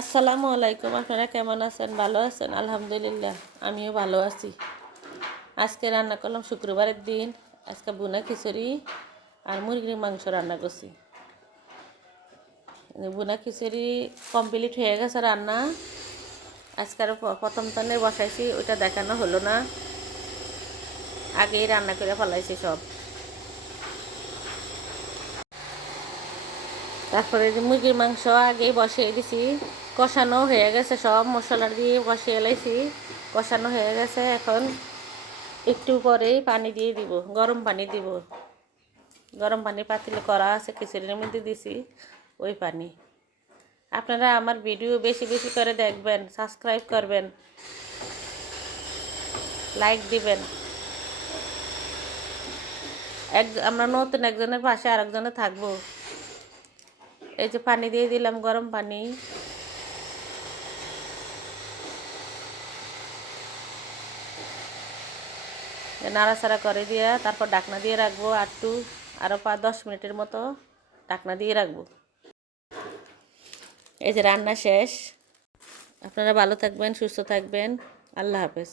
আসসালামু আলাইকুম। আপনারা কেমন আছেন? ভালো আছেন? আলহামদুলিল্লাহ আমিও ভালো আছি। আজকে রান্না করলাম শুক্রবারের দিন। আজকে বুনা খিচুড়ি আর মুরগির মাংস রান্না করছি। বুনা খিচুড়ি কমপ্লিট হয়ে গেছে রান্না। আজকে আরও প্রথম টানে বসাইছি, ওইটা দেখানো হলো না, আগেই রান্না করে ফেলাইছি সব। তারপরে যে মুরগির মাংস আগেই বসিয়ে দিছি, কষানো হয়ে গেছে, সব মশলা দিয়ে বসিয়ে এলাইছি, কষানো হয়ে গেছে। এখন একটু পরেই পানি দিয়ে দিব, গরম পানি দিব। গরম পানি পাতিলে করা আছে, খিচুড়ির মধ্যে দিছি ওই পানি। আপনারা আমার ভিডিও বেশি বেশি করে দেখবেন, সাবস্ক্রাইব করবেন, লাইক দিবেন। আমরা নতুন একজনের পাশে আরেকজনে থাকবো। এই যে পানি দিয়ে দিলাম, গরম পানি। নাড়াচাড়া করে দিয়ে তারপর ঢাকনা দিয়ে রাখবো। আরও 5-10 মিনিটের মতো ঢাকনা দিয়ে রাখবো। এই যে রান্না শেষ। আপনারা ভালো থাকবেন, সুস্থ থাকবেন। আল্লাহ হাফেজ।